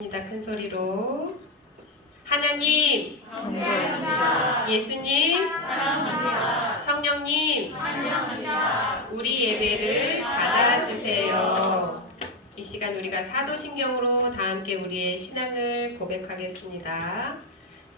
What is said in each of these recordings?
큰 소리로 하나님 감사합니다. 예수님 사랑합니다. 성령님 환영합니다. 우리 예배를 받아주세요. 이 시간 우리가 사도신경으로 다 함께 우리의 신앙을 고백하겠습니다.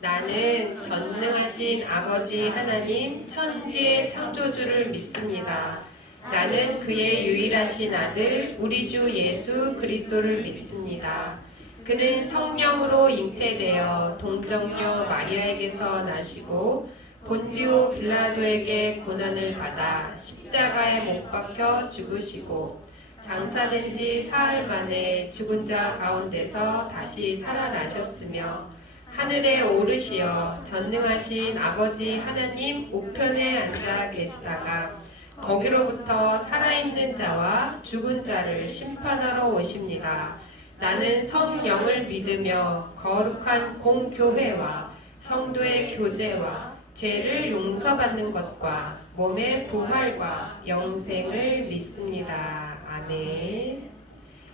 나는 전능하신 아버지 하나님 천지의 창조주를 믿습니다. 나는 그의 유일하신 아들 우리 주 예수 그리스도를 믿습니다. 그는 성령으로 잉태되어 동정녀 마리아에게서 나시고 본디오 빌라도에게 고난을 받아 십자가에 못 박혀 죽으시고 장사된 지 사흘 만에 죽은 자 가운데서 다시 살아나셨으며 하늘에 오르시어 전능하신 아버지 하나님 우편에 앉아 계시다가 거기로부터 살아있는 자와 죽은 자를 심판하러 오십니다. 나는 성령을 믿으며 거룩한 공교회와 성도의 교제와 죄를 용서받는 것과 몸의 부활과 영생을 믿습니다. 아멘.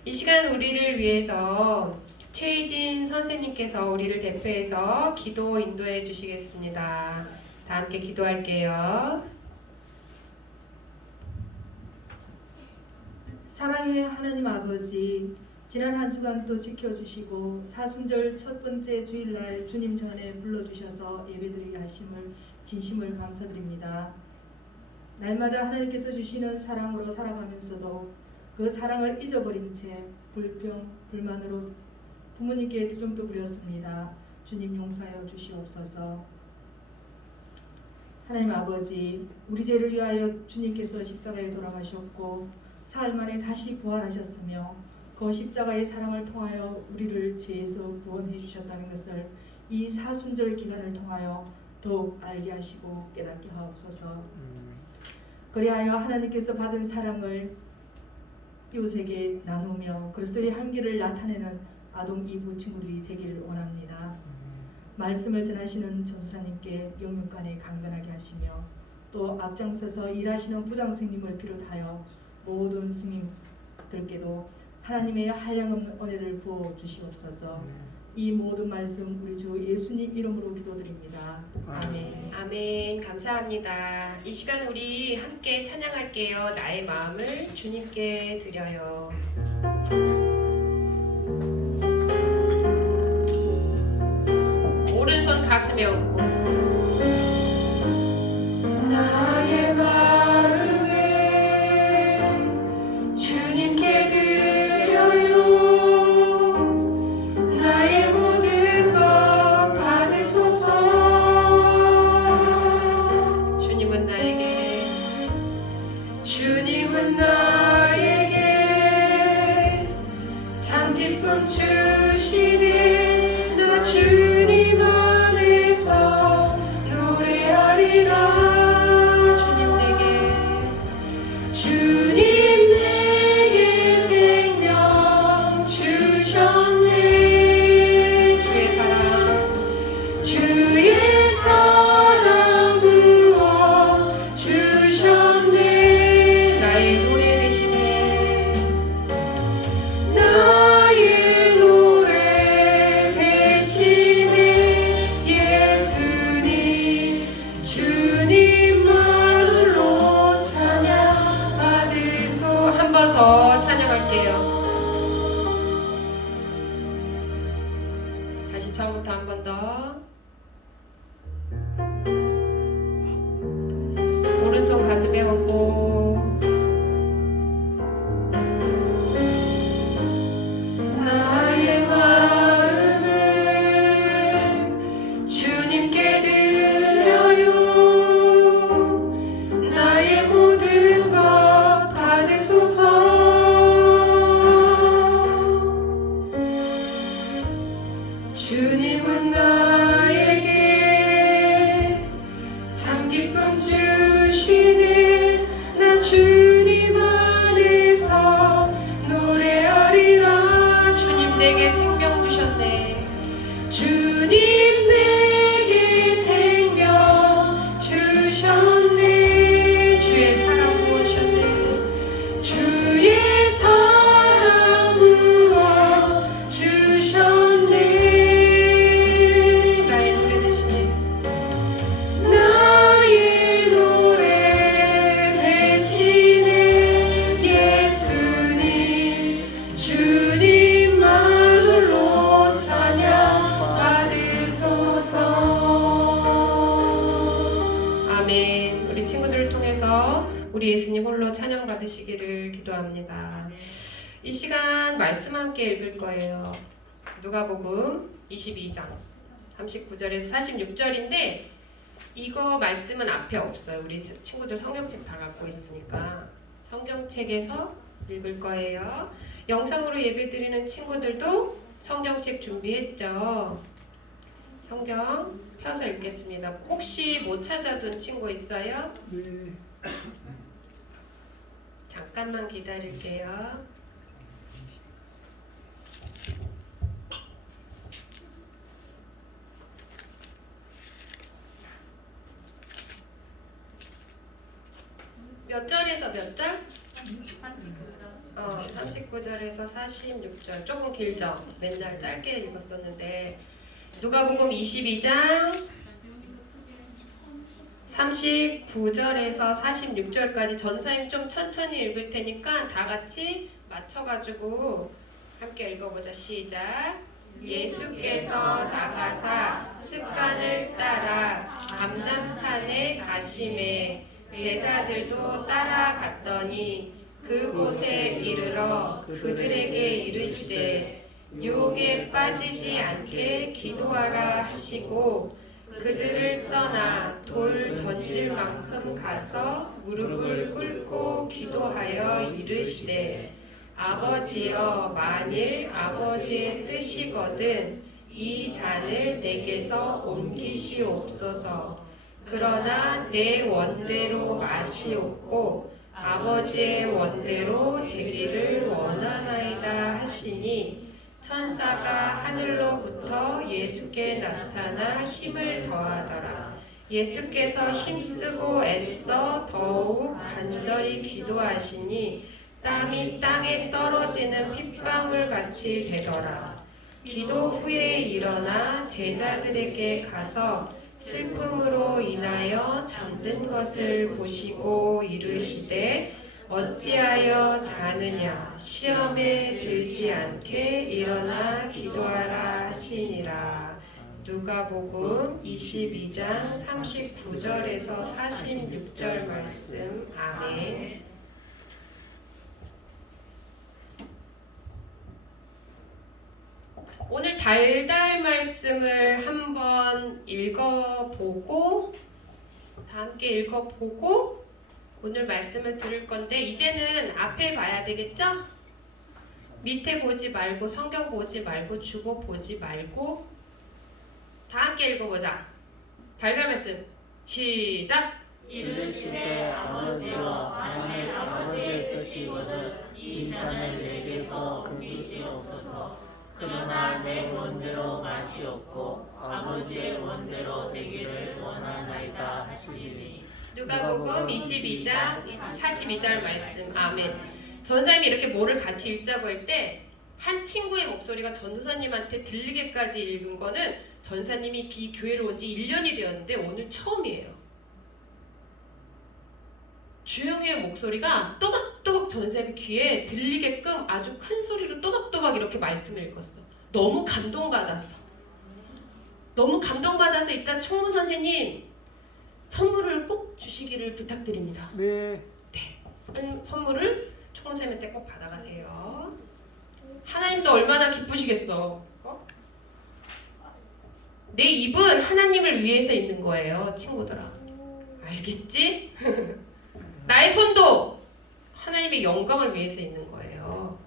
이 시간 우리를 위해서 최희진 선생님께서 우리를 대표해서 기도 인도해 주시겠습니다. 다 함께 기도할게요. 사랑의 하나님 아버지, 지난 한 주간도 지켜주시고 사순절 첫 번째 주일날 주님 전에 불러주셔서 예배드리게 하심을 진심을 감사드립니다. 날마다 하나님께서 주시는 사랑으로 살아가면서도 그 사랑을 잊어버린 채 불평, 불만으로 부모님께 투정도 부렸습니다. 주님 용서하여 주시옵소서. 하나님 아버지, 우리 죄를 위하여 주님께서 십자가에 돌아가셨고 사흘 만에 다시 부활하셨으며 그 십자가의 사랑을 통하여 우리를 죄에서 구원해 주셨다는 것을 이 사순절 기간을 통하여 더욱 알게 하시고 깨닫게 하옵소서. 그리하여 하나님께서 받은 사랑을 이웃에게 나누며 그리스도의 향기를 나타내는 아동 이부 친구들이 되기를 원합니다. 말씀을 전하시는 전도사님께 영육간에 강건하게 하시며 또 앞장서서 일하시는 부장스님을 비롯하여 모든 스님들께도 하나님의 한량없는 은혜를 부어 주시옵소서. 이 모든 말씀 우리 주 예수님 이름으로 기도드립니다. 아멘. 아멘. 감사합니다. 이 시간 우리 함께 찬양할게요. 나의 마음을 주님께 드려요. 오른손 가슴에 얹고 나의 마음을 주님께 드려요. 나의 모든 것 받으소서. 주님은 나에게 참 기쁨 주시네. 나 주님 안에서 노래하리라. 주님 내게 생명 주셨네. 주의 사랑 부어 주셨네. 나의 노래 되시네. 나의 노래 되시네. 예수님 주님만으로 찬양 받으소. 한 번 더 찬양할게요. 다시 처음부터 한 번 더. 오른손 가슴에 얹고 나의 마음을 주님께 드려요. 나의 모든 것 받으소서. 주님은 나에게 참 기쁨 주시네. 나 주님 안에서 노래하리라. 주님 내게 생명 주셨네. 주님 내게 생명 주셨네. 주의 사랑 부으셨네. 주의 사랑 부어 주셨네. 우리 예수님 홀로 찬양 받으시기를 기도합니다. 이 시간 말씀 함께 읽을 거예요. 누가복음 22장 39절에서 46절인데 이거 말씀은 앞에 없어요. 우리 친구들 성경책 다 갖고 있으니까 성경책에서 읽을 거예요. 영상으로 예배드리는 친구들도 성경책 준비했죠? 성경 펴서 읽겠습니다. 혹시 못 찾아둔 친구 있어요? 네. 잠깐만 기다릴게요. 몇 절에서 몇 절? 39절에서 46절. 조금 길죠? 맨날 짧게 읽었었는데 누가복음 22장 39절에서 46절까지 전사님 좀 천천히 읽을 테니까 다 같이 맞춰가지고 함께 읽어보자. 시작. 예수께서 나가사 습관을 따라 감람산에 가심에 제자들도 따라갔더니 그곳에 이르러 그들에게 이르시되 유혹에 빠지지 않게 기도하라 하시고 그들을 떠나 돌 던질 만큼 가서 무릎을 꿇고 기도하여 이르시되 아버지여 만일 아버지의 뜻이거든 이 잔을 내게서 옮기시옵소서. 그러나 내 원대로 마시옵고 아버지의 원대로 되기를 원하나이다 하시니 천사가 하늘로부터 예수께 나타나 힘을 더하더라. 예수께서 힘쓰고 애써 더욱 간절히 기도하시니 땀이 땅에 떨어지는 핏방울 같이 되더라. 기도 후에 일어나 제자들에게 가서 슬픔으로 인하여 잠든 것을 보시고 이르시되 어찌하여 자느냐 시험에 들지 않게 일어나 기도하라 하시니라. 누가복음 22장 39절에서 46절 말씀. 아멘. 오늘 달달 말씀을 한번 읽어보고 다 함께 읽어보고 오늘 말씀을 들을 건데 이제는 앞에 봐야 되겠죠? 밑에 보지 말고 성경 보지 말고 주보 보지 말고 다 함께 읽어보자. 달달 말씀 시작! 이르시되 아버지여 만일 아버지의 뜻이거든 이 잔을 내게서 옮기시옵소서. 그러나 내 원대로 마시옵고 아버지의 원대로 되기를 원하나이다 하시니. 누가복음 22장 42절 말씀. 아멘. 전사님이 이렇게 뭐를 같이 읽자고 할 때 한 친구의 목소리가 전도사님한테 들리게까지 읽은 거는 전사님이 이 교회를 온 지 1년이 되었는데 오늘 처음이에요. 주영이의 목소리가 또박또박 전사님 귀에 들리게끔 아주 큰 소리로 또박또박 이렇게 말씀을 읽었어. 너무 감동받았어. 너무 감동받아서 이따 총무 선생님 선물을 꼭 주시기를 부탁드립니다. 네. 선물을 총무 선생님한테 꼭 받아가세요. 하나님도 얼마나 기쁘시겠어. 내 입은 하나님을 위해서 있는 거예요, 친구들아. 알겠지? 나의 손도 하나님의 영광을 위해서 있는 거예요.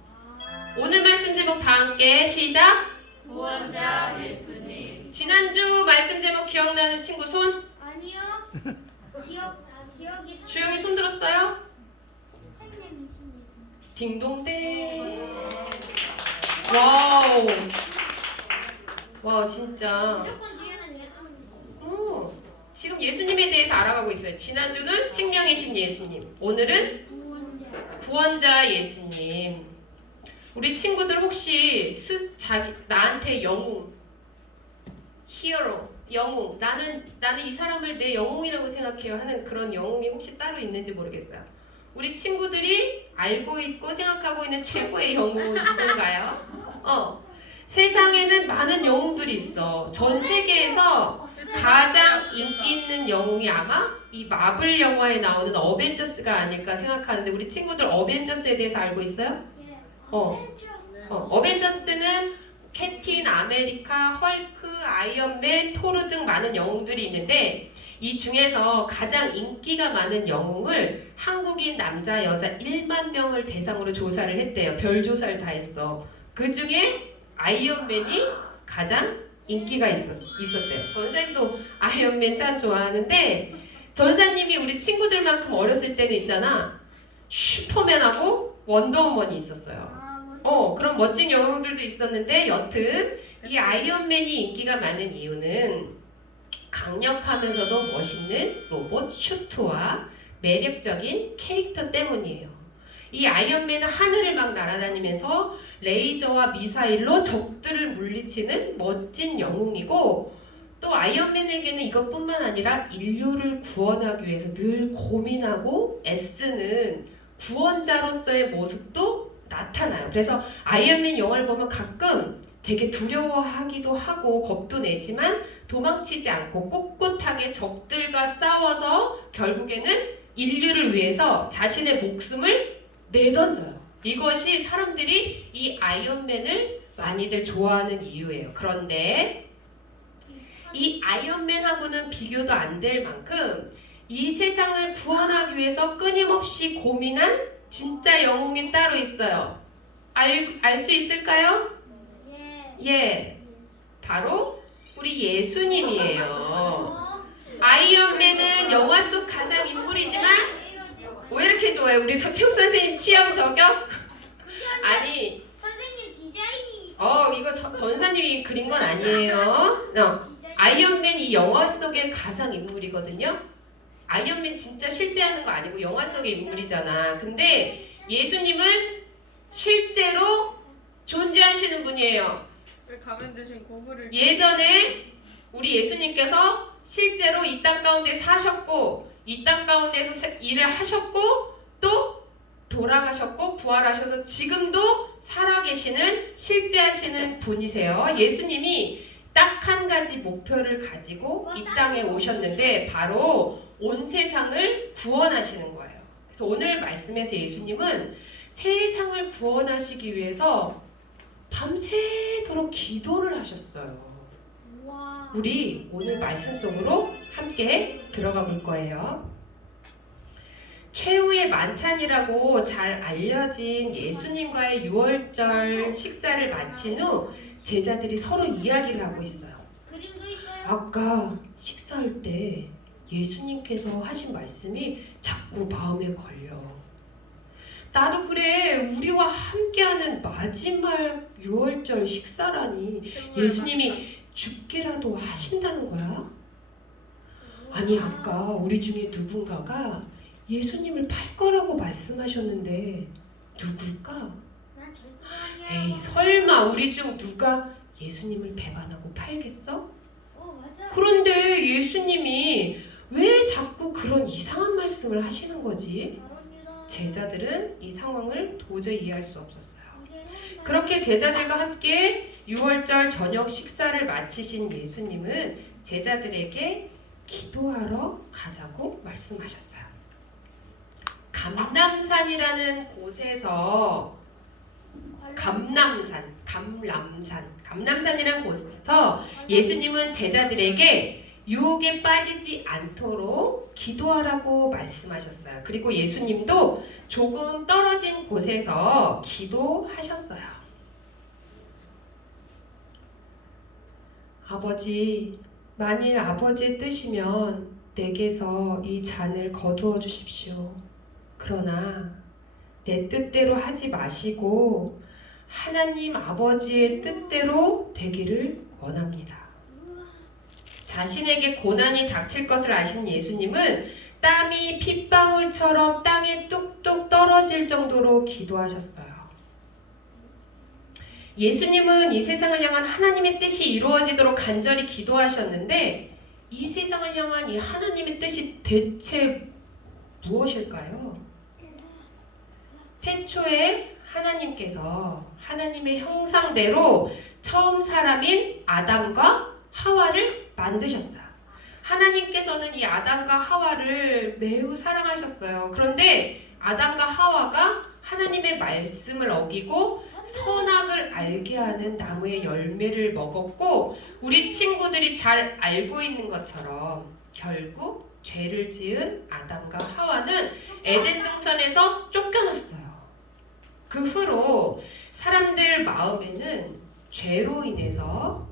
오늘 말씀 제목 다 함께 시작! 구원자 예수님. 지난주 말씀 제목 기억나는 친구 손? 아니요. 기억이 주영이 손 들었어요? 생명이신 딩동댕. 와우. 와 진짜. 무조건 뒤에는 예수님. 지금 예수님에 대해서 알아가고 있어요. 지난주는 생명이신 예수님. 오늘은 구원자 예수님. 우리 친구들 혹시 나한테 영웅, 히어로, 영웅, 나는 이 사람을 내 영웅이라고 생각해요 하는 그런 영웅이 혹시 따로 있는지 모르겠어요. 우리 친구들이 알고 있고 생각하고 있는 최고의 영웅은 누군가요? 세상에는 많은 영웅들이 있어. 전 세계에서 가장 인기 있는 영웅이 아마 이 마블 영화에 나오는 어벤져스가 아닐까 생각하는데 우리 친구들 어벤져스에 대해서 알고 있어요? 어벤져스는 캡틴 아메리카, 헐크, 아이언맨, 토르 등 많은 영웅들이 있는데 이 중에서 가장 인기가 많은 영웅을 한국인 남자 여자 1만 명을 대상으로 조사를 했대요. 별 조사를 다 했어. 그 중에 아이언맨이 가장 인기가 있었대요. 전사님도 아이언맨 참 좋아하는데 전사님이 우리 친구들만큼 어렸을 때는 있잖아. 슈퍼맨하고 원더우먼이 있었어요. 그런 멋진 영웅들도 있었는데 여튼 이 아이언맨이 인기가 많은 이유는 강력하면서도 멋있는 로봇 슈트와 매력적인 캐릭터 때문이에요. 이 아이언맨은 하늘을 막 날아다니면서 레이저와 미사일로 적들을 물리치는 멋진 영웅이고 또 아이언맨에게는 이것뿐만 아니라 인류를 구원하기 위해서 늘 고민하고 애쓰는 구원자로서의 모습도 나타나요. 그래서 아이언맨 영화를 보면 가끔 되게 두려워하기도 하고 겁도 내지만 도망치지 않고 꿋꿋하게 적들과 싸워서 결국에는 인류를 위해서 자신의 목숨을 내던져요. 이것이 사람들이 이 아이언맨을 많이들 좋아하는 이유예요. 그런데 이 아이언맨하고는 비교도 안 될 만큼 이 세상을 구원하기 위해서 끊임없이 고민한 진짜 영웅이 따로 있어요. 알 수 있을까요? 예. 바로 우리 예수님이에요. 아이언맨은 영화 속 가상 인물이지만 왜 이렇게 좋아요? 우리 서채욱 선생님 취향 저격? 아니, 선생님 디자인이 이거 전사님이 그린 건 아니에요. 아이언맨 이 영화 속의 가상 인물이거든요. 아이언맨 진짜 실제 하는 거 아니고 영화 속의 인물이잖아. 근데 예수님은 실제로 존재하시는 분이에요. 왜 가면 대신 고글을 예전에 우리 예수님께서 실제로 이 땅 가운데 사셨고 이 땅 가운데서 일을 하셨고 또 돌아가셨고 부활하셔서 지금도 살아계시는 실제 하시는 분이세요. 예수님이 딱 한 가지 목표를 가지고 이 땅에 오셨는데 바로 온 세상을 구원하시는 거예요. 그래서 오늘 말씀에서 예수님은 세상을 구원하시기 위해서 밤새도록 기도를 하셨어요. 와. 우리 오늘 말씀 속으로 함께 들어가 볼 거예요. 최후의 만찬이라고 잘 알려진 예수님과의 유월절 식사를 마친 후 제자들이 서로 이야기를 하고 있어요. 그림도 있어요. 아까 식사할 때 예수님께서 하신 말씀이 자꾸 마음에 걸려. 나도 그래. 우리와 함께하는 마지막 유월절 식사라니 예수님이 죽기라도 하신다는 거야? 아니 아까 우리 중에 누군가가 예수님을 팔 거라고 말씀하셨는데 누굴까? 난 절대 아니야. 에이 설마 우리 중 누가 예수님을 배반하고 팔겠어? 맞아. 그런데 예수님이 왜 자꾸 그런 이상한 말씀을 하시는 거지? 제자들은 이 상황을 도저히 이해할 수 없었어요. 그렇게 제자들과 함께 유월절 저녁 식사를 마치신 예수님은 제자들에게 기도하러 가자고 말씀하셨어요. 감람산이라는 곳에서 감람산이라는 곳에서 예수님은 제자들에게 유혹에 빠지지 않도록 기도하라고 말씀하셨어요. 그리고 예수님도 조금 떨어진 곳에서 기도하셨어요. 아버지, 만일 아버지의 뜻이면 내게서 이 잔을 거두어 주십시오. 그러나 내 뜻대로 하지 마시고 하나님 아버지의 뜻대로 되기를 원합니다. 자신에게 고난이 닥칠 것을 아신 예수님은 땀이 핏방울처럼 땅에 뚝뚝 떨어질 정도로 기도하셨어요. 예수님은 이 세상을 향한 하나님의 뜻이 이루어지도록 간절히 기도하셨는데 이 세상을 향한 이 하나님의 뜻이 대체 무엇일까요? 태초에 하나님께서 하나님의 형상대로 처음 사람인 아담과 하와를 만드셨어요. 하나님께서는 이 아담과 하와를 매우 사랑하셨어요. 그런데 아담과 하와가 하나님의 말씀을 어기고 선악을 알게 하는 나무의 열매를 먹었고, 우리 친구들이 잘 알고 있는 것처럼 결국 죄를 지은 아담과 하와는 에덴 동산에서 쫓겨났어요. 그 후로 사람들 마음에는 죄로 인해서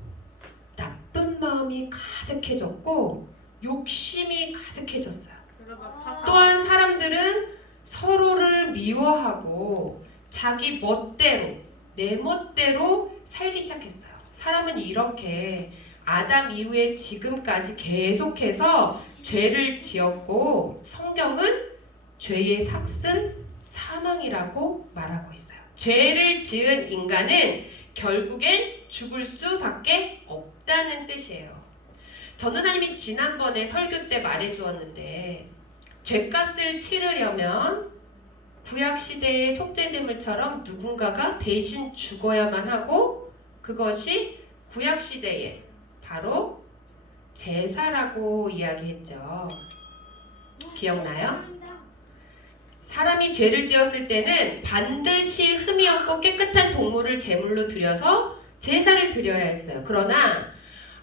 나쁜 마음이 가득해졌고 욕심이 가득해졌어요. 그러다 파산. 또한 사람들은 서로를 미워하고 자기 멋대로, 내 멋대로 살기 시작했어요. 사람은 이렇게 아담 이후에 지금까지 계속해서 죄를 지었고, 성경은 죄의 삭은 사망이라고 말하고 있어요. 죄를 지은 인간은 결국엔 죽을 수밖에 없다는 뜻이에요. 전도사님이 지난번에 설교 때 말해주었는데, 죄값을 치르려면 구약시대의 속죄제물처럼 누군가가 대신 죽어야만 하고, 그것이 구약시대에 바로 제사라고 이야기했죠. 기억나요? 사람이 죄를 지었을 때는 반드시 흠이 없고 깨끗한 동물을 제물로 드려서 제사를 드려야 했어요. 그러나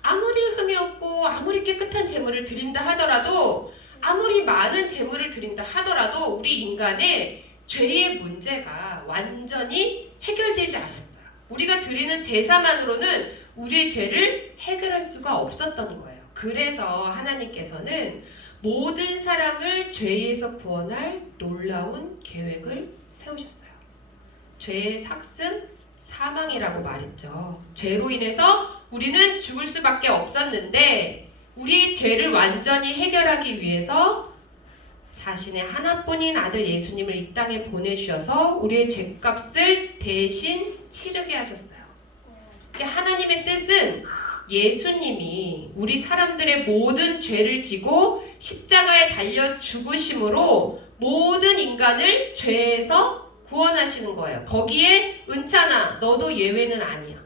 아무리 흠이 없고 아무리 깨끗한 제물을 드린다 하더라도, 아무리 많은 제물을 드린다 하더라도 우리 인간의 죄의 문제가 완전히 해결되지 않았어요. 우리가 드리는 제사만으로는 우리의 죄를 해결할 수가 없었던 거예요. 그래서 하나님께서는 모든 사람을 죄에서 구원할 놀라운 계획을 세우셨어요. 죄의 삭은 사망이라고 말했죠. 죄로 인해서 우리는 죽을 수밖에 없었는데, 우리의 죄를 완전히 해결하기 위해서 자신의 하나뿐인 아들 예수님을 이 땅에 보내주셔서 우리의 죄값을 대신 치르게 하셨어요. 하나님의 뜻은 예수님이 우리 사람들의 모든 죄를 지고 십자가에 달려 죽으심으로 모든 인간을 죄에서 구원하시는 거예요. 거기에 은찬아, 너도 예외는 아니야.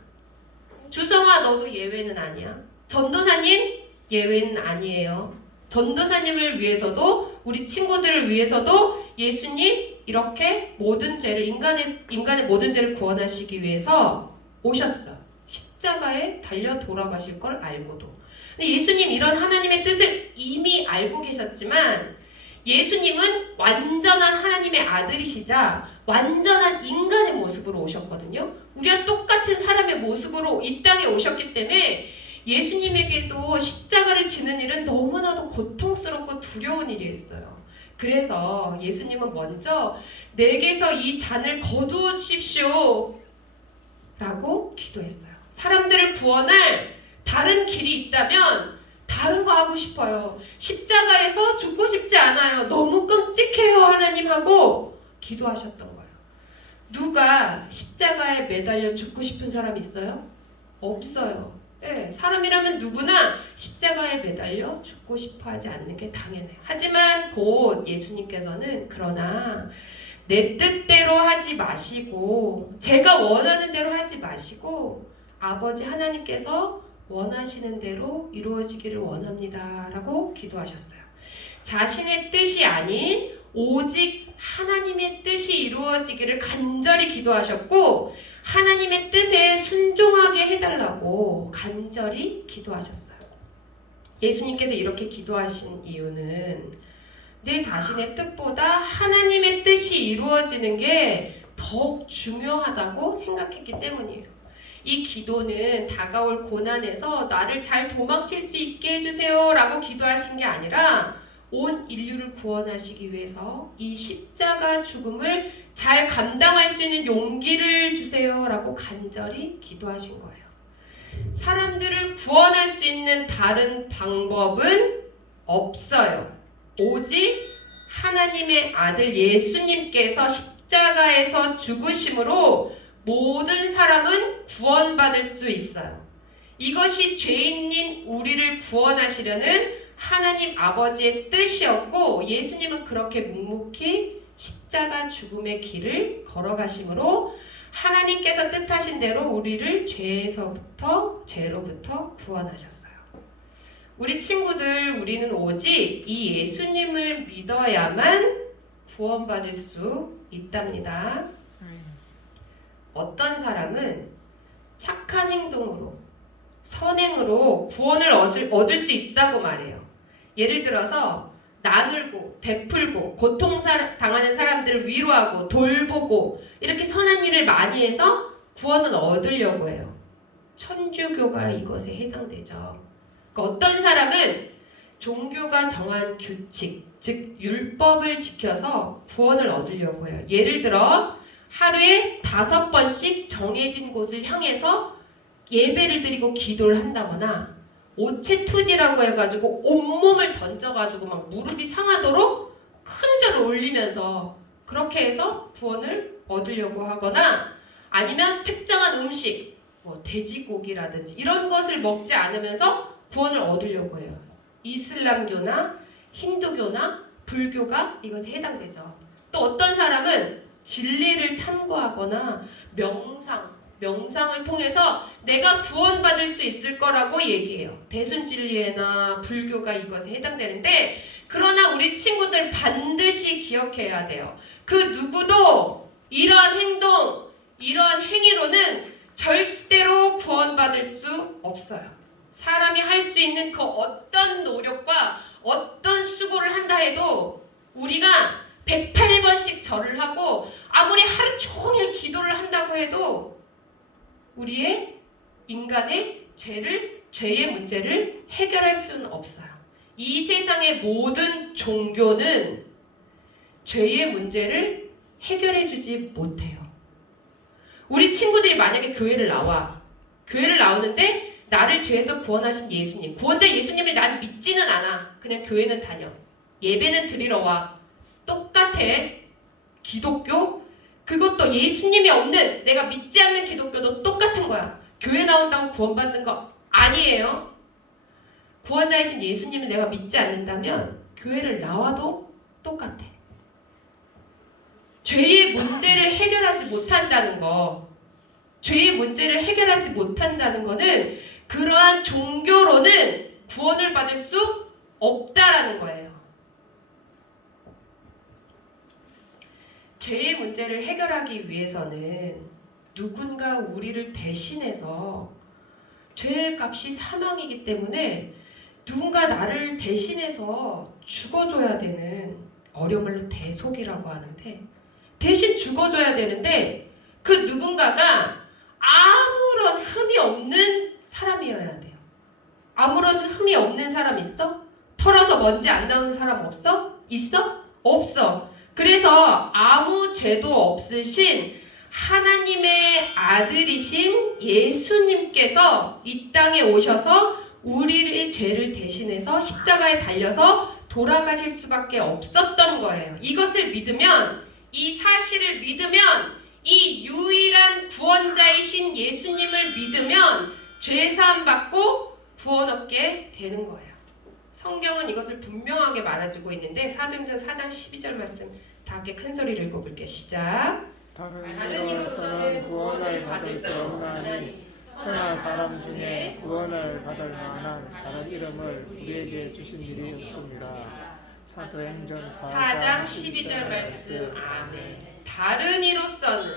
주성아, 너도 예외는 아니야. 전도사님, 예외는 아니에요. 전도사님을 위해서도, 우리 친구들을 위해서도 예수님 이렇게 모든 죄를, 인간의 모든 죄를 구원하시기 위해서 오셨어. 십자가에 달려 돌아가실 걸 알고도. 근데 예수님 이런 하나님의 뜻을 이미 알고 계셨지만, 예수님은 완전한 하나님의 아들이시자 완전한 인간의 모습으로 오셨거든요. 우리와 똑같은 사람의 모습으로 이 땅에 오셨기 때문에 예수님에게도 십자가를 지는 일은 너무나도 고통스럽고 두려운 일이었어요. 그래서 예수님은 먼저 내게서 이 잔을 거두어 주십시오 라고 기도했어요. 사람들을 구원할 다른 길이 있다면 다른 거 하고 싶어요. 십자가에서 죽고 싶지 않아요. 너무 끔찍해요 하나님 하고 기도하셨던 거예요. 누가 십자가에 매달려 죽고 싶은 사람 있어요? 없어요. 네, 사람이라면 누구나 십자가에 매달려 죽고 싶어 하지 않는 게 당연해요. 하지만 곧 예수님께서는 그러나 내 뜻대로 하지 마시고 제가 원하는 대로 하지 마시고 아버지 하나님께서 원하시는 대로 이루어지기를 원합니다 라고 기도하셨어요. 자신의 뜻이 아닌 오직 하나님의 뜻이 이루어지기를 간절히 기도하셨고, 하나님의 뜻에 순종하게 해달라고 간절히 기도하셨어요. 예수님께서 이렇게 기도하신 이유는 내 자신의 뜻보다 하나님의 뜻이 이루어지는 게 더욱 중요하다고 생각했기 때문이에요. 이 기도는 다가올 고난에서 나를 잘 도망칠 수 있게 해주세요 라고 기도하신 게 아니라 온 인류를 구원하시기 위해서 이 십자가 죽음을 잘 감당할 수 있는 용기를 주세요 라고 간절히 기도하신 거예요. 사람들을 구원할 수 있는 다른 방법은 없어요. 오직 하나님의 아들 예수님께서 십자가에서 죽으심으로 모든 사람은 구원받을 수 있어요. 이것이 죄인인 우리를 구원하시려는 하나님 아버지의 뜻이었고, 예수님은 그렇게 묵묵히 십자가 죽음의 길을 걸어가심으로 하나님께서 뜻하신 대로 우리를 죄로부터 구원하셨어요. 우리 친구들, 우리는 오직 이 예수님을 믿어야만 구원받을 수 있답니다. 어떤 사람은 착한 행동으로, 선행으로 구원을 얻을 수 있다고 말해요. 예를 들어서 나누고 베풀고 고통당하는 사람들을 위로하고 돌보고 이렇게 선한 일을 많이 해서 구원은 얻으려고 해요. 천주교가 이것에 해당되죠. 그러니까 어떤 사람은 종교가 정한 규칙, 즉 율법을 지켜서 구원을 얻으려고 해요. 예를 들어 하루에 5번씩 정해진 곳을 향해서 예배를 드리고 기도를 한다거나 오체투지라고 해가지고 온몸을 던져가지고 막 무릎이 상하도록 큰 절을 올리면서 그렇게 해서 구원을 얻으려고 하거나 아니면 특정한 음식, 뭐 돼지고기라든지 이런 것을 먹지 않으면서 구원을 얻으려고 해요. 이슬람교나 힌두교나 불교가 이것에 해당되죠. 또 어떤 사람은 진리를 탐구하거나 명상을 통해서 내가 구원받을 수 있을 거라고 얘기해요. 대순진리회나 불교가 이것에 해당되는데 그러나 우리 친구들 반드시 기억해야 돼요. 그 누구도 이러한 행동, 이러한 행위로는 절대로 구원받을 수 없어요. 사람이 할 수 있는 그 어떤 노력과 어떤 수고를 한다 해도 우리가 108번씩 절을 하고 아무리 하루 종일 기도를 한다고 해도 우리의 인간의 죄의 문제를 해결할 수는 없어요. 이 세상의 모든 종교는 죄의 문제를 해결해 주지 못해요. 우리 친구들이 만약에 교회를 나오는데 나를 죄에서 구원하신 예수님, 구원자 예수님을 난 믿지는 않아. 그냥 교회는 다녀. 예배는 드리러 와. 똑같아. 기독교? 그것도 예수님이 없는 내가 믿지 않는 기독교도 똑같은 거야. 교회 나온다고 구원받는 거 아니에요. 구원자이신 예수님을 내가 믿지 않는다면 교회를 나와도 똑같아. 죄의 문제를 해결하지 못한다는 거, 죄의 문제를 해결하지 못한다는 거는 그러한 종교로는 구원을 받을 수 없다라는 거예요. 죄의 문제를 해결하기 위해서는 누군가 우리를 대신해서 죄의 값이 사망이기 때문에 누군가 나를 대신해서 죽어줘야 되는, 어려움으로 대속이라고 하는데 대신 죽어줘야 되는데 그 누군가가 아무런 흠이 없는 사람이어야 돼요. 아무런 흠이 없는 사람 있어? 털어서 먼지 안 나오는 사람 없어? 있어? 없어. 그래서 아무 죄도 없으신 하나님의 아들이신 예수님께서 이 땅에 오셔서 우리의 죄를 대신해서 십자가에 달려서 돌아가실 수밖에 없었던 거예요. 이것을 믿으면, 이 사실을 믿으면, 이 유일한 구원자이신 예수님을 믿으면 죄사함 받고 구원 얻게 되는 거예요. 성경은 이것을 분명하게 말해주고 있는데 사도행전 4장 12절 말씀 다 함께 큰 소리를 읽어볼게요. 시작. 다른 이로서는 구원을 받을 수 없나니 천하 사람 중에 구원을 받을 만한 다른 이름을 우리에게 주신 일이 없습니다. 사도행전 4장 12절 말씀. 아멘. 다른 이로서는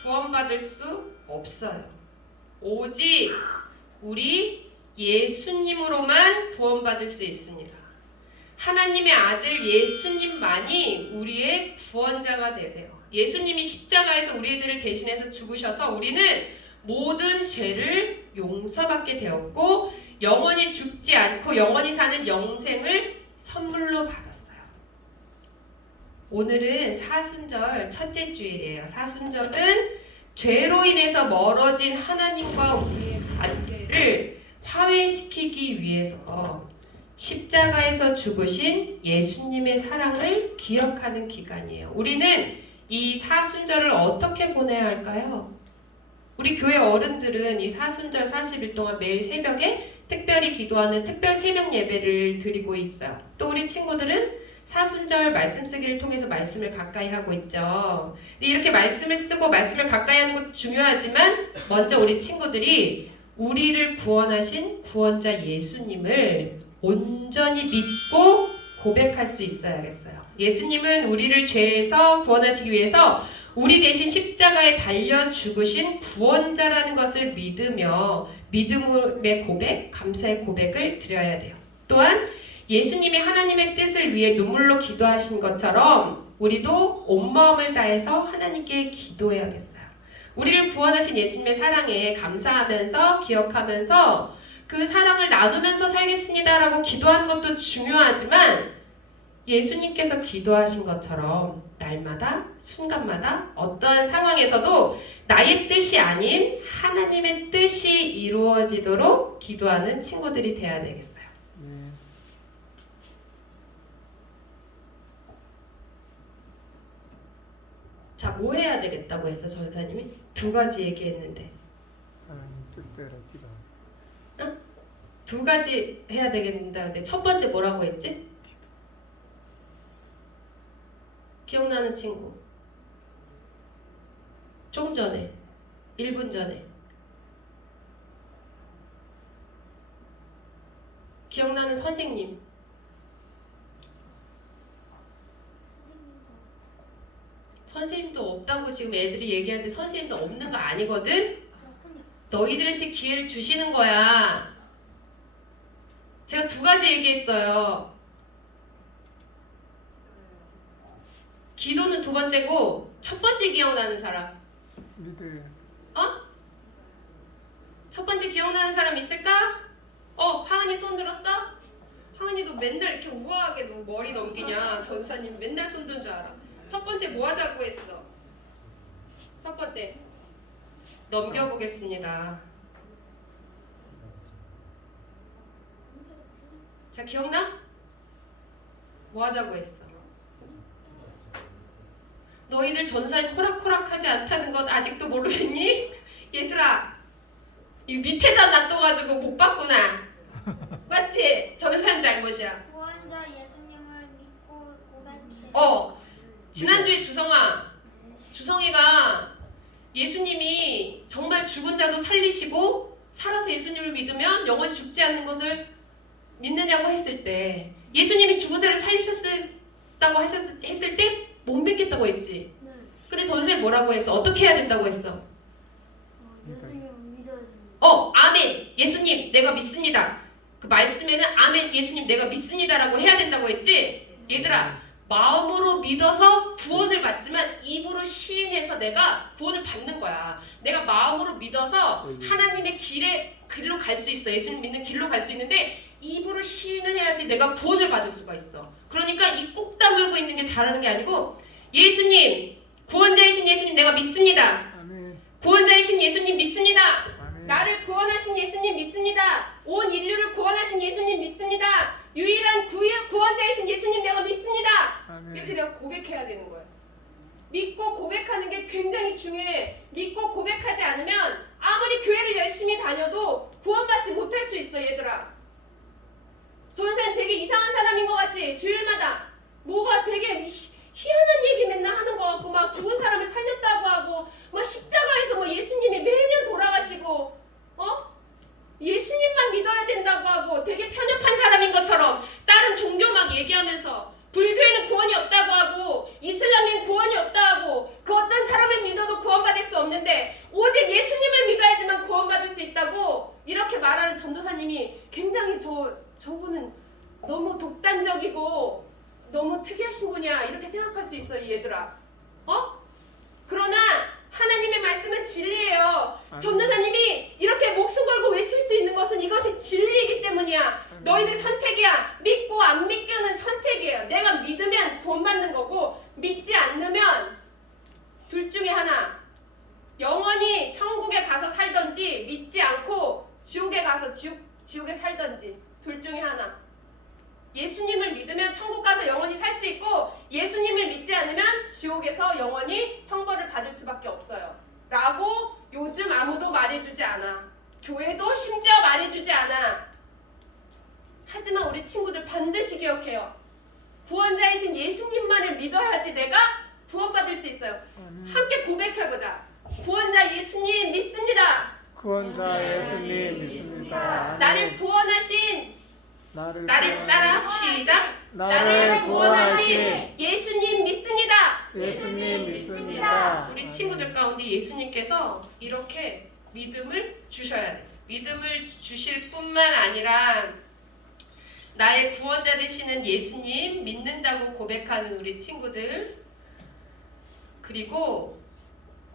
구원받을 수 없어요. 오직 우리 예수님으로만 구원받을 수 있습니다. 하나님의 아들 예수님만이 우리의 구원자가 되세요. 예수님이 십자가에서 우리의 죄를 대신해서 죽으셔서 우리는 모든 죄를 용서받게 되었고 영원히 죽지 않고 영원히 사는 영생을 선물로 받았어요. 오늘은 사순절 첫째 주일이에요. 사순절은 죄로 인해서 멀어진 하나님과 우리의 관계를 화해시키기 위해서 십자가에서 죽으신 예수님의 사랑을 기억하는 기간이에요. 우리는 이 사순절을 어떻게 보내야 할까요? 우리 교회 어른들은 이 사순절 40일 동안 매일 새벽에 특별히 기도하는 특별 새벽 예배를 드리고 있어요. 또 우리 친구들은 사순절 말씀 쓰기를 통해서 말씀을 가까이 하고 있죠. 이렇게 말씀을 쓰고 말씀을 가까이 하는 것도 중요하지만 먼저 우리 친구들이 우리를 구원하신 구원자 예수님을 온전히 믿고 고백할 수 있어야겠어요. 예수님은 우리를 죄에서 구원하시기 위해서 우리 대신 십자가에 달려 죽으신 구원자라는 것을 믿으며 믿음의 고백, 감사의 고백을 드려야 돼요. 또한 예수님이 하나님의 뜻을 위해 눈물로 기도하신 것처럼 우리도 온 마음을 다해서 하나님께 기도해야겠어요. 우리를 구원하신 예수님의 사랑에 감사하면서 기억하면서 그 사랑을 나누면서 살겠습니다라고 기도하는 것도 중요하지만 예수님께서 기도하신 것처럼 날마다 순간마다 어떠한 상황에서도 나의 뜻이 아닌 하나님의 뜻이 이루어지도록 기도하는 친구들이 돼야 되겠어요. 네. 자, 뭐 해야 되겠다고 했어, 전사님이? 두 가지 얘기했는데. 하나님 뜻대로 기도. 두 가지 해야 되겠는데 첫 번째 뭐라고 했지? 기억나는 친구. 좀 전에. 1분 전에. 기억나는 선생님. 선생님도 없다고 지금 애들이 얘기하는데 선생님도 없는 거 아니거든? 그렇군요. 너희들한테 기회를 주시는 거야. 제가 두 가지 얘기했어요. 기도는 두 번째고 첫 번째 기억나는 사람. 믿어요. 첫 번째 기억나는 사람 있을까? 하은이 손 들었어? 하은이도 맨날 이렇게 우아하게 너 머리 넘기냐? 전사님 맨날 손 든 줄 알아. 첫 번째 뭐 하자고 했어? 첫 번째 넘겨보겠습니다. 자, 기억나? 뭐 하자고 했어? 너희들 전사님 호락호락하지 않다는 것 아직도 모르겠니? 얘들아, 이 밑에다 놔둬가지고 못 봤구나. 맞지? 전사님 잘못이야. 구원자 예수님을 믿고 고백해. 지난주에 주성이가 예수님이 정말 죽은 자도 살리시고 살아서 예수님을 믿으면 영원히 죽지 않는 것을 믿느냐고 했을 때 예수님이 죽은 자를 살리셨다고 했을 때 못 믿겠다고 했지. 네. 근데 전사님 뭐라고 했어? 어떻게 해야 된다고 했어? 예수님을 믿어야 됩니다. 아멘. 예수님 내가 믿습니다. 그 말씀에는 아멘 예수님 내가 믿습니다라고 해야 된다고 했지. 얘들아, 마음으로 믿어서 구원을 받지만 입으로 시인해서 내가 구원을 받는 거야. 내가 마음으로 믿어서 하나님의 길로 갈 수 있어. 예수님 믿는 길로 갈 수 있는데 입으로 시인을 해야지 내가 구원을 받을 수가 있어. 그러니까 입 꾹 다물고 있는 게 잘하는 게 아니고 예수님, 구원자이신 예수님 내가 믿습니다. 아멘. 구원자이신 예수님 믿습니다. 아멘. 나를 구원하신 예수님 믿습니다. 온 인류를 구원하신 예수님 믿습니다. 유일한 구원자이신 예수님 내가 믿습니다. 아멘. 이렇게 내가 고백해야 되는 거야. 믿고 고백하는 게 굉장히 중요해. 믿고 고백하지 않으면 아무리 교회를 열심히 다녀도 구원받지 못할 수 있어, 얘들아. 전사님 되게 이상한 사람인 것 같지? 주일마다 뭐가 되게 희한한 얘기 맨날 하는 것 같고 막 죽은 사람을 살렸다고 하고 뭐 십자가에서 뭐 예수님이 매년 돌아가시고 예수님만 믿어야 된다고 하고 되게 편협한 사람인 것처럼 다른 종교 막 얘기하면서 불교에는 구원이 없다고 하고 이슬람엔 구원이 없다 하고 그 어떤 사람을 믿어도 구원받을 수 없는데 오직 예수님을 믿어야지만 구원받을 수 있다고 이렇게 말하는 전도사님이 굉장히 저분은 너무 독단적이고 너무 특이하신 분이야 이렇게 생각할 수 있어, 얘들아. 그러나 하나님의 말씀은 진리예요. 전도사님이 이렇게 목숨 걸고 외칠 수 있는 것은 이것이 진리이기 때문이야. 너희들 선택이야. 믿고 안 믿고는 선택이에요. 내가 믿으면 구원받는 거고 믿지 않으면 둘 중에 하나. 영원히 천국에 가서 살던지 믿지 않고 지옥에 가서 지옥에 살던지 둘 중에 하나. 예수님을 믿으면 천국 가서 영원히 살 수 있고 예수님을 믿지 않으면 지옥에서 영원히 형벌을 받을 수밖에 없어요. 라고 요즘 아무도 말해주지 않아. 교회도 심지어 말해주지 않아. 하지만 우리 친구들 반드시 기억해요. 구원자이신 예수님만을 믿어야지 내가 구원받을 수 있어요. 함께 고백해보자. 구원자 예수님 믿습니다. 구원자 예수님 믿습니다. 나를 구원하신 나를 따라 시작. 나를 구원하신 예수님 믿습니다. 예수님 믿습니다. 우리 친구들 가운데 예수님께서 이렇게 믿음을 주셔야 돼요. 믿음을 주실 뿐만 아니라 나의 구원자 되시는 예수님 믿는다고 고백하는 우리 친구들, 그리고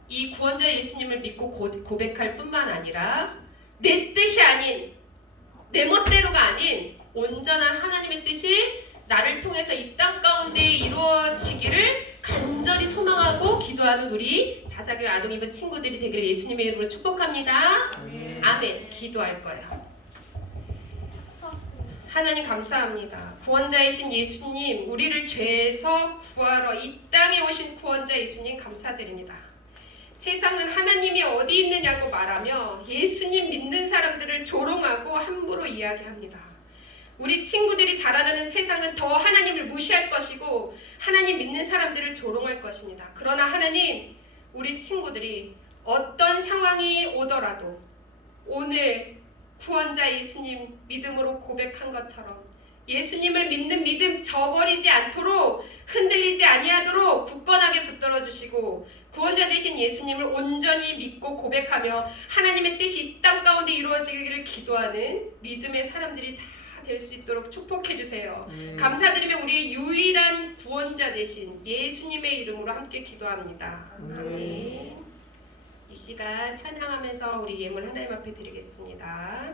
이 구원자 예수님을 믿고 고백할 뿐만 아니라 내 뜻이 아닌, 내 멋대로가 아닌 온전한 하나님의 뜻이 나를 통해서 이 땅 가운데 이루어지기를 간절히 소망하고 기도하는 우리 다사교회 아동이브 친구들이 되기를 예수님의 이름으로 축복합니다. 아멘. 기도할 거예요. 하나님 감사합니다. 구원자이신 예수님, 우리를 죄에서 구하러 이 땅에 오신 구원자 예수님 감사드립니다. 세상은 하나님이 어디 있느냐고 말하며 예수님 믿는 사람들을 조롱하고 함부로 이야기합니다. 우리 친구들이 자라나는 세상은 더 하나님을 무시할 것이고 하나님 믿는 사람들을 조롱할 것입니다. 그러나 하나님, 우리 친구들이 어떤 상황이 오더라도 오늘 구원자 예수님 믿음으로 고백한 것처럼 예수님을 믿는 믿음 저버리지 않도록, 흔들리지 아니하도록 굳건하게 붙들어 주시고 구원자 되신 예수님을 온전히 믿고 고백하며 하나님의 뜻이 이 땅 가운데 이루어지기를 기도하는 믿음의 사람들이 다 될 수 있도록 축복해 주세요. 감사드리며 우리의 유일한 구원자 되신 예수님의 이름으로 함께 기도합니다. 아멘. 이 시간 찬양하면서 우리 예물 하나님 앞에 드리겠습니다.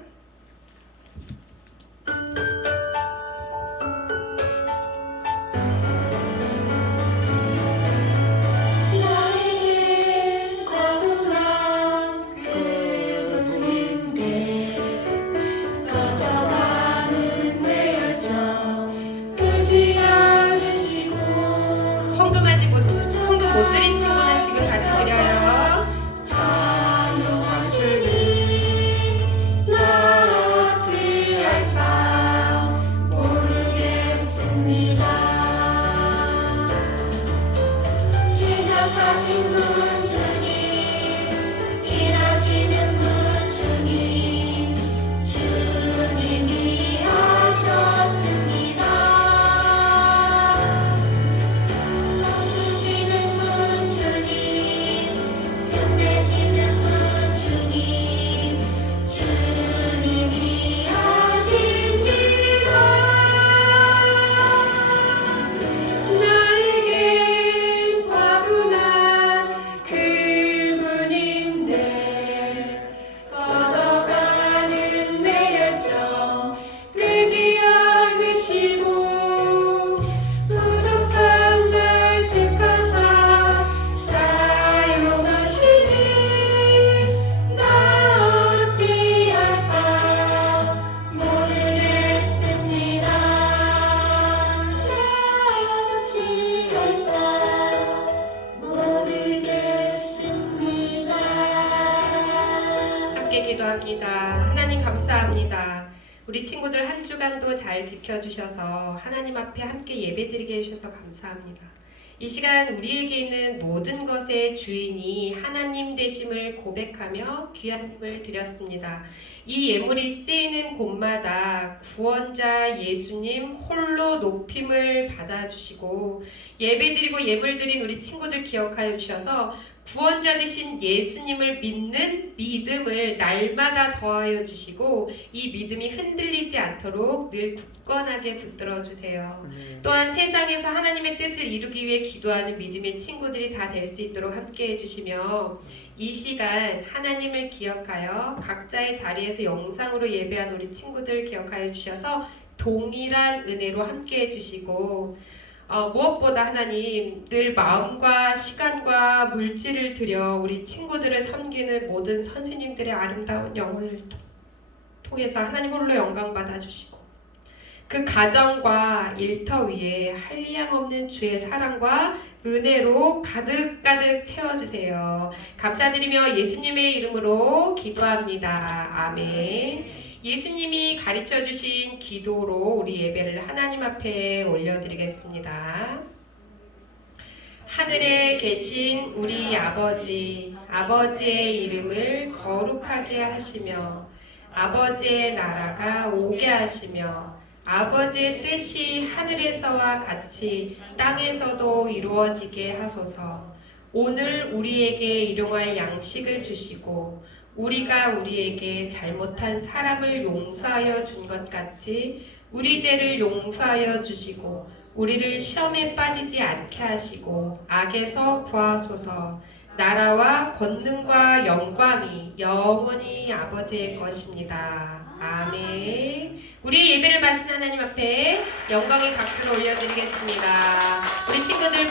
헌금 못 드린 친구는 지금 같이 드려요. 기도합니다. 하나님 감사합니다. 우리 친구들 한 주간도 잘 지켜주셔서 하나님 앞에 함께 예배드리게 해주셔서 감사합니다. 이 시간 우리에게 있는 모든 것의 주인이 하나님 되심을 고백하며 귀한 힘을 드렸습니다. 이 예물이 쓰이는 곳마다 구원자 예수님 홀로 높임을 받아주시고 예배드리고 예물 드린 우리 친구들 기억하여 주셔서 구원자 되신 예수님을 믿는 믿음을 날마다 더하여 주시고 이 믿음이 흔들리지 않도록 늘 굳건하게 붙들어 주세요. 또한 세상에서 하나님의 뜻을 이루기 위해 기도하는 믿음의 친구들이 다 될 수 있도록 함께 해주시며 이 시간 하나님을 기억하여 각자의 자리에서 영상으로 예배한 우리 친구들 기억하여 주셔서 동일한 은혜로 함께 해주시고 무엇보다 하나님 늘 마음과 시간과 물질을 들여 우리 친구들을 섬기는 모든 선생님들의 아름다운 영혼을 통해서 하나님 홀로 영광 받아주시고 그 가정과 일터 위에 한량없는 주의 사랑과 은혜로 가득가득 채워주세요. 감사드리며 예수님의 이름으로 기도합니다. 아멘. 예수님이 가르쳐주신 기도로 우리 예배를 하나님 앞에 올려드리겠습니다. 하늘에 계신 우리 아버지의 이름을 거룩하게 하시며 아버지의 나라가 오게 하시며 아버지의 뜻이 하늘에서와 같이 땅에서도 이루어지게 하소서. 오늘 우리에게 일용할 양식을 주시고 우리가 우리에게 잘못한 사람을 용서하여 준 것 같이 우리 죄를 용서하여 주시고 우리를 시험에 빠지지 않게 하시고 악에서 구하소서. 나라와 권능과 영광이 영원히 아버지의 것입니다. 아멘. 우리 예배를 마친 하나님 앞에 영광의 박수를 올려드리겠습니다. 우리 친구들